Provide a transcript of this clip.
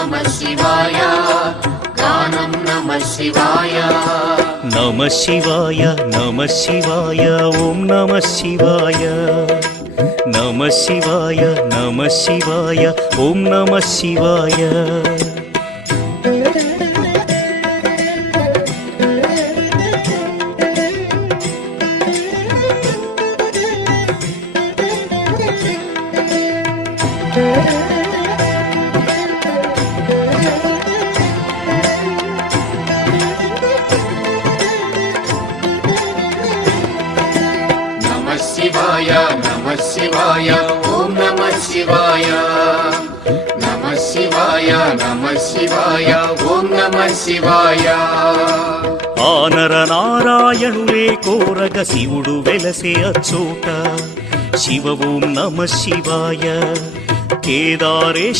నమః శివాయ గానం నమః శివాయ నమః శివాయ నమః శివాయ ఓం నమః శివాయ నమః శివాయ నమః శివాయ ఓం నమః శివాయ నమః శివాయ నమః శివాయ ఓం నమః శివాయ నమః శివాయ నమః శివాయ ఓం నమః శివాయ ఆనర నారాయణులే కోరగ శివుడు వెలసే అచ్చోట శివ ఓం నమః శివాయ కేదారేశ